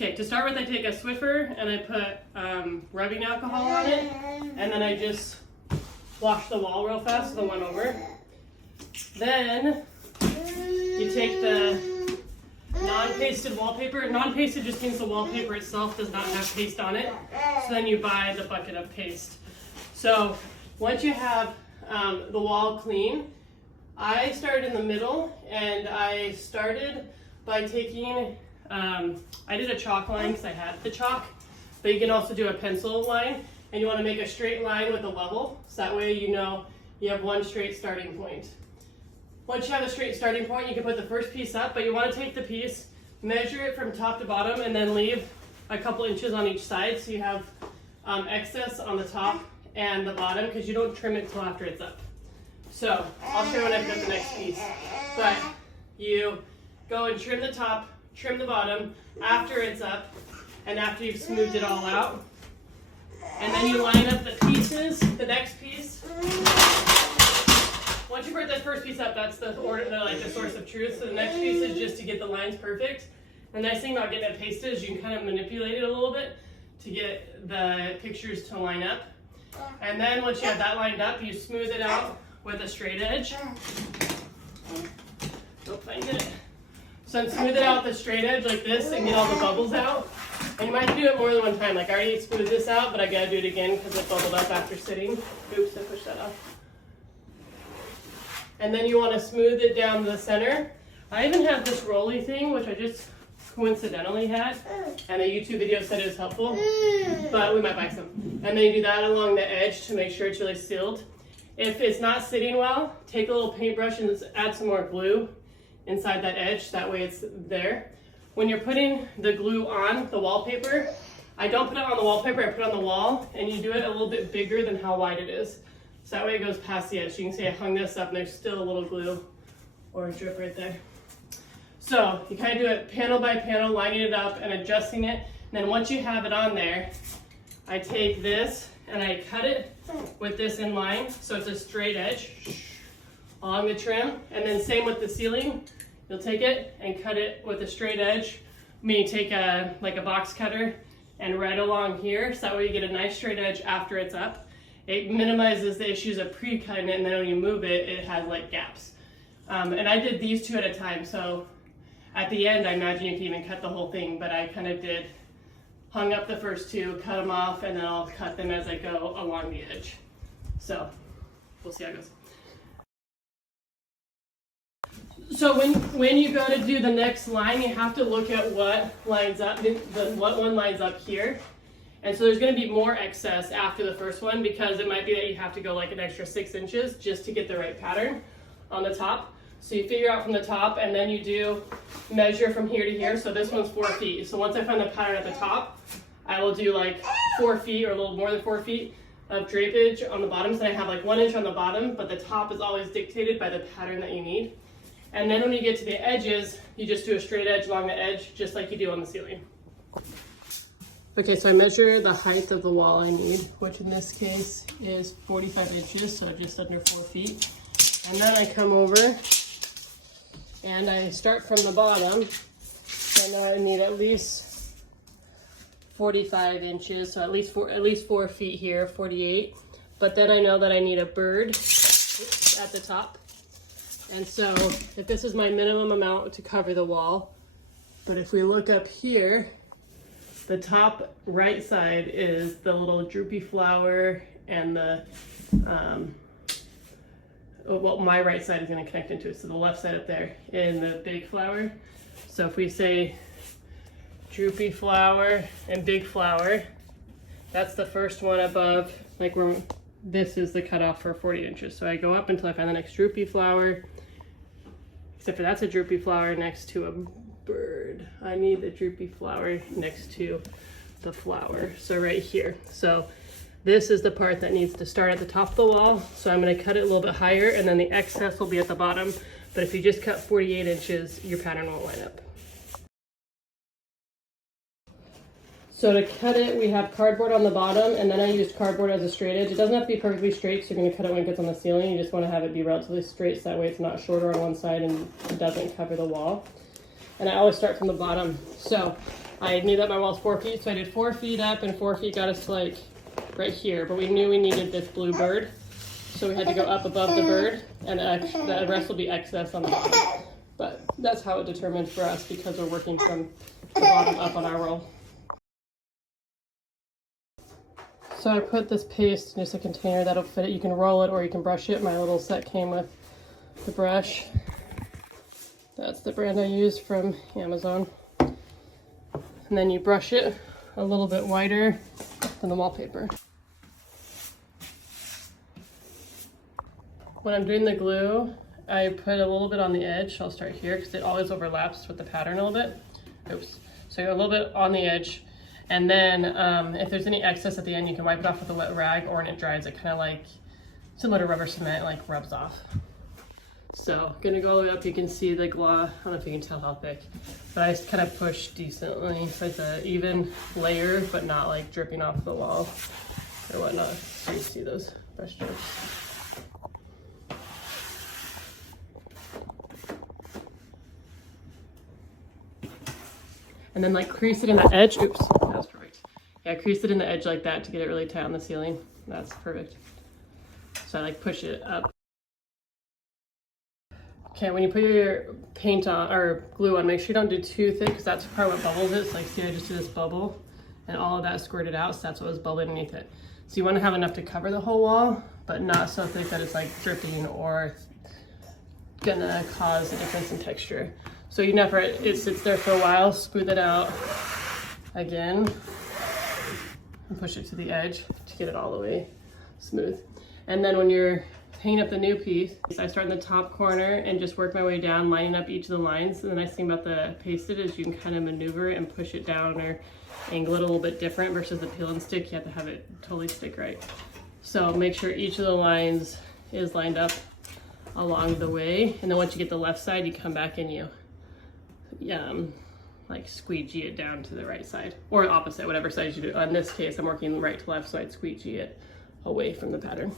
Okay, to start with, I take a Swiffer and I put rubbing alcohol on it, and then I just wash the wall real fast, the one over. Then you take the non-pasted wallpaper. Non-pasted just means the wallpaper itself does not have paste on it. So then you buy the bucket of paste. So once you have the wall clean, I started in the middle, and I started by taking, I did a chalk line because I had the chalk, but you can also do a pencil line, and you want to make a straight line with a level, so that way you know you have one straight starting point. Once you have a straight starting point, you can put the first piece up, but you want to take the piece, measure it from top to bottom, and then leave a couple inches on each side so you have excess on the top and the bottom, because you don't trim it until after it's up. So I'll show you when I put the next piece. But you go and trim the top, trim the bottom after it's up, and after you've smoothed it all out. And then you line up the pieces, the next piece. Once you put the first piece up, that's the source of truth. So the next piece is just to get the lines perfect. The nice thing about getting it pasted is you can kind of manipulate it a little bit to get the pictures to line up. And then once you have that lined up, you smooth it out with a straight edge. Go find it. So then smooth it out with a straight edge like this and get all the bubbles out. And you might do it more than one time. Like I already smoothed this out, but I gotta do it again because it bubbled up after sitting. Oops, I pushed that off. And then you want to smooth it down the center. I even have this rolly thing, which I just coincidentally had, and a YouTube video said it was helpful, but we might buy some. And then you do that along the edge to make sure it's really sealed. If it's not sitting well, take a little paintbrush and add some more glue inside that edge, that way it's there. When you're putting the glue on the wallpaper, I don't put it on the wallpaper, I put it on the wall, and you do it a little bit bigger than how wide it is. So that way it goes past the edge. So you can see I hung this up and there's still a little glue or a drip right there. So you kind of do it panel by panel, lining it up and adjusting it. And then once you have it on there, I take this and I cut it with this in line. So it's a straight edge along the trim. And then same with the ceiling. You'll take it and cut it with a straight edge. Maybe take a box cutter and right along here. So that way you get a nice straight edge after it's up. It minimizes the issues of pre-cutting it, and then when you move it, it has like gaps. And I did these two at a time, so at the end, I imagine you can even cut the whole thing, but I kind of hung up the first two, cut them off, and then I'll cut them as I go along the edge. So we'll see how it goes. So when you go to do the next line, you have to look at what lines up, what one lines up here. And so there's going to be more excess after the first one because it might be that you have to go like an extra 6 inches just to get the right pattern on the top. So you figure out from the top and then you do measure from here to here. So this one's 4 feet. So once I find the pattern at the top, I will do like 4 feet or a little more than 4 feet of drapage on the bottom. So I have like 1 inch on the bottom, but the top is always dictated by the pattern that you need. And then when you get to the edges, you just do a straight edge along the edge, just like you do on the ceiling. Okay, so I measure the height of the wall I need, which in this case is 45 inches, so just under 4 feet. And then I come over and I start from the bottom. So now I need at least 45 inches, so at least 4 feet here, 48. But then I know that I need a bird at the top. And so if this is my minimum amount to cover the wall, but if we look up here, the top right side is the little droopy flower and the, well, my right side is going to connect into it. So the left side up there in the big flower. So if we say droopy flower and big flower, that's the first one above, like where this is the cutoff for 40 inches. So I go up until I find the next droopy flower, except for that's a droopy flower next to a bird. I need the droopy flower next to the flower. So right here. So this is the part that needs to start at the top of the wall. So I'm going to cut it a little bit higher and then the excess will be at the bottom. But if you just cut 48 inches, your pattern won't line up. So to cut it, we have cardboard on the bottom, and then I used cardboard as a straight edge. It doesn't have to be perfectly straight, so you're going to cut it when it gets on the ceiling. You just want to have it be relatively straight, so that way it's not shorter on one side and it doesn't cover the wall. and I always start from the bottom. So I knew that my wall's 4 feet, so I did 4 feet up, and 4 feet got us like right here, but we knew we needed this blue bird. So we had to go up above the bird, and the rest will be excess on the bottom. But that's how it determined for us because we're working from the bottom up on our roll. So I put this paste in just a container that'll fit it. You can roll it or you can brush it. My little set came with the brush. That's the brand I use from Amazon. And then you brush it a little bit wider than the wallpaper. When I'm doing the glue, I put a little bit on the edge. I'll start here because it always overlaps with the pattern a little bit. Oops. So a little bit on the edge. And then if there's any excess at the end, you can wipe it off with a wet rag, or when it dries, it kind of like, similar to rubber cement, like rubs off. So gonna go all the way up, you can see the glue. I don't know if you can tell how thick, but I just kind of push decently. So it's an even layer, but not like dripping off the wall or whatnot. So you see those brush strokes. And then like crease it in the edge. Oops, that was perfect. Yeah, crease it in the edge like that to get it really tight on the ceiling. That's perfect. So I like push it up. Okay, when you put your paint on or glue on, make sure you don't do too thick because that's part what bubbles it. So like see, I just did this bubble and all of that squirted out, so that's what was bubbling underneath it. So you want to have enough to cover the whole wall, but not so thick that it's like dripping or gonna cause a difference in texture. So you never, it sits there for a while, smooth it out again, and push it to the edge to get it all the way smooth. And then when you're hanging up the new piece, I start in the top corner and just work my way down, lining up each of the lines. And the nice thing about the pasted is you can kind of maneuver it and push it down or angle it a little bit different versus the peel and stick. You have to have it totally stick right. So make sure each of the lines is lined up along the way. And then once you get the left side, you come back and you like squeegee it down to the right side or opposite, whatever side you do. In this case, I'm working right to left, so I'd squeegee it away from the pattern.